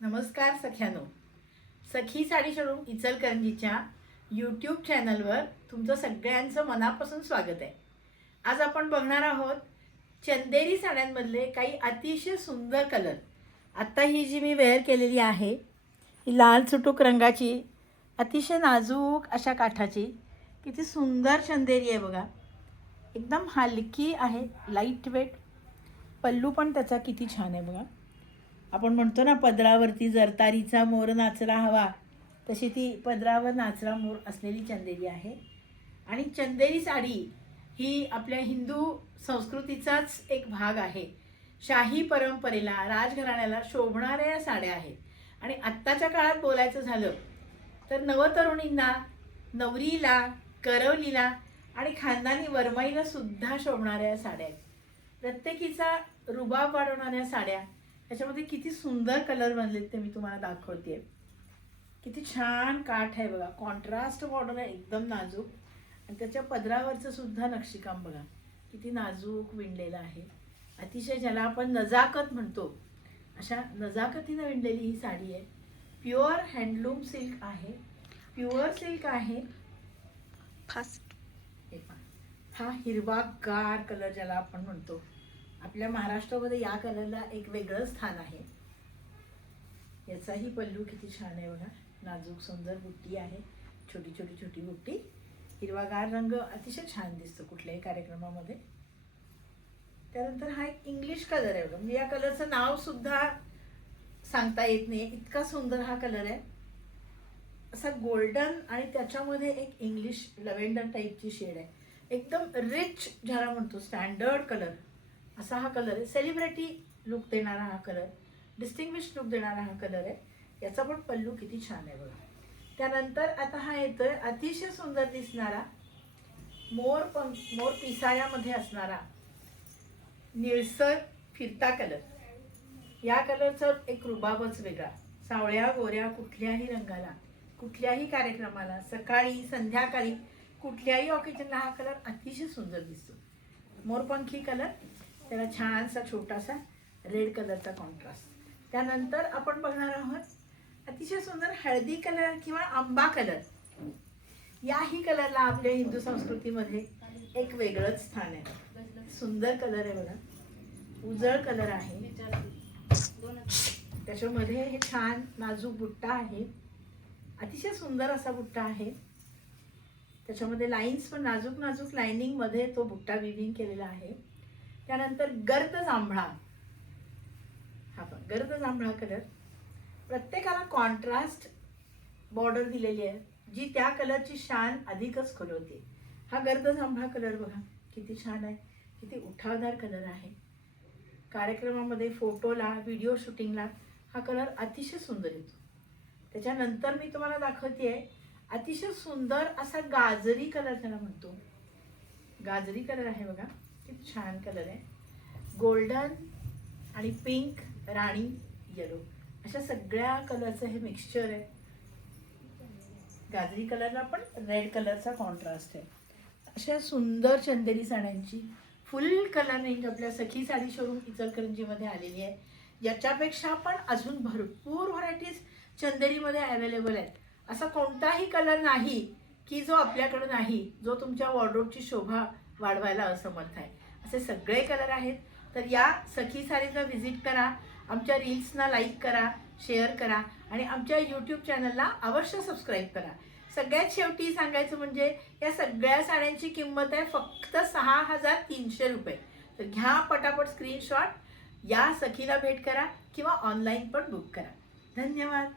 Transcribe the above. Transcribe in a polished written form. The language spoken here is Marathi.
नमस्कार सख्यानो. सखी साडी शोरूम इचलकरंजीच्या यूट्यूब चॅनलवर तुमचं सगळ्यांचं मनापासून स्वागत आहे. आज आपण बघणार आहोत चंदेरी साड्यांमधले काही अतिशय सुंदर कलर. आत्ता ही जी मी वेअर केलेली आहे ही लाल चुटूक रंगाची अतिशय नाजूक अशा काठाची किती सुंदर चंदेरी आहे बघा. एकदम हलकी आहे, लाईट वेट. पल्लू पण त्याचा किती छान आहे बघा. आपण म्हणतो ना पदरावरती जरतारीचा मोर नाचला हवा, तशी ती पदरावर नाचला मोर असलेली चंदेरी आहे. आणि चंदेरी साडी ही आपल्या हिंदू संस्कृतीचाच एक भाग आहे. शाही परंपरेला, राजघराण्याला शोभणाऱ्या या साड्या आहेत. आणि आत्ताच्या काळात बोलायचं झालं तर नवतरुणींना, नवरीला, करवलीला आणि खानदानी वरमाईला सुद्धा शोभणाऱ्या साड्या आहेत. प्रत्येकीचा रुबाब वाढवणाऱ्या साड्या. त्याच्यामध्ये किती सुंदर कलर बनलेत ते मी तुम्हाला दाखवते. किती छान काठ आहे बघा, कॉन्ट्रास्ट बॉर्डर आहे, एकदम नाजूक. आणि त्याच्या पदरावरचं सुद्धा नक्षीकाम बघा किती नाजूक विणलेलं आहे. अतिशय ज्याला आपण नजाकत म्हणतो अशा नजाकतीनं विणलेली ही साडी आहे. प्युअर हँडलूम सिल्क आहे, प्युअर सिल्क आहे. फास्ट हा हिरवागार कलर ज्याला आपण म्हणतो, आपल्या महाराष्ट्रामध्ये या कलरला एक वेगळं स्थान आहे. याचाही पल्लू किती छान आहे बघा, नाजूक सुंदर बुट्टी आहे, छोटी छोटी छोटी बुट्टी. हिरवागार रंग अतिशय छान दिसतो कुठल्याही कार्यक्रमामध्ये. त्यानंतर हा एक इंग्लिश कलर आहे बघा, म्हणजे या कलरचं नाव सुद्धा सांगता येत नाही, इतका सुंदर हा कलर आहे. असा गोल्डन आणि त्याच्यामध्ये एक इंग्लिश लव्हेंडर टाईपची शेड आहे. एकदम रिच ज्याला म्हणतो, स्टँडर्ड कलर असा हा कलर आहे. सेलिब्रिटी लुक देणारा हा कलर, डिस्टिंग्विश लुक देणारा हा कलर आहे. याचा पण पल्लू किती छान आहे बघा. त्यानंतर आता हा येतोय अतिशय सुंदर दिसणारा मोर पिसाळ्यामध्ये असणारा निळसर फिरता कलर. या कलरचा एक रुबाबच वेगळा. सावळ्या गोऱ्या कुठल्याही रंगाला, कुठल्याही कार्यक्रमाला, सकाळी संध्याकाळी कुठल्याही ऑकेजनला हा कलर अतिशय सुंदर दिसतो. मोरपंखी कलर, त्याला छानसा छोटासा रेड कलरचा कॉन्ट्रास्ट. त्यानंतर आपण बघणार आहोत अतिशय सुंदर हळदी कलर किंवा आंबा कलर. याही कलरला आपल्या हिंदू संस्कृतीमध्ये एक वेगळंच स्थान आहे. सुंदर कलर आहे बघा, उजळ कलर आहे. त्याच्यामध्ये हे छान नाजूक बुट्टा आहे, अतिशय सुंदर असा बुट्टा आहे. त्याच्यामध्ये लाईन्स पण नाजूक नाजूक लाइनिंगमध्ये तो बुट्टा विविंग केलेला आहे. त्यानंतर गर्द जांभळा, हा पण गर्द जांभळा कलर. प्रत्येकाला कॉन्ट्रास्ट बॉर्डर दिलेली आहे जी त्या कलरची शान अधिकच खुलवते. हा गर्द जांभळा कलर बघा किती छान आहे, किती उठावदार कलर आहे. कार्यक्रमामध्ये, फोटोला, व्हिडिओ शूटिंगला हा कलर अतिशय सुंदर येतो. त्याच्यानंतर मी तुम्हाला दाखवते अतिशय सुंदर असा गाजरी कलर त्याला म्हणतो. गाजरी कलर आहे बघा, किती छान कलर आहे. गोल्डन आणि पिंक, राणी, येलो अशा सगळ्या कलरचं हे मिक्सचर आहे. गाजरी कलरला पण रेड कलरचा कॉन्ट्रास्ट आहे. अशा सुंदर चंदेरी साड्यांची फुल कलर रेंज आपल्या सखी साडी शोरूम इचलकरंजीमध्ये आलेली आहे. याच्यापेक्षा पण अजून भरपूर व्हरायटीज चंदेरीमध्ये अवेलेबल आहेत. असा कोणताही कलर नाही की जो आपल्याकडे नाही, जो तुमच्या वॉर्डरोबची शोभा वाढवायला असमर्थ आहे. असे सगळे कलर आहेत. तर या सखी साडीला व्हिजिट करा, आमच्या रील्सना लाईक करा, शेअर करा आणि आमच्या यूट्यूब चॅनलला अवश्य सबस्क्राईब करा. सगळ्यात शेवटी सांगायचं म्हणजे या सगळ्या साड्यांची किंमत आहे फक्त 6,300 रुपये. तर घ्या पटापट स्क्रीनशॉट, या सखीला भेट करा किंवा ऑनलाईन पण बुक करा. धन्यवाद.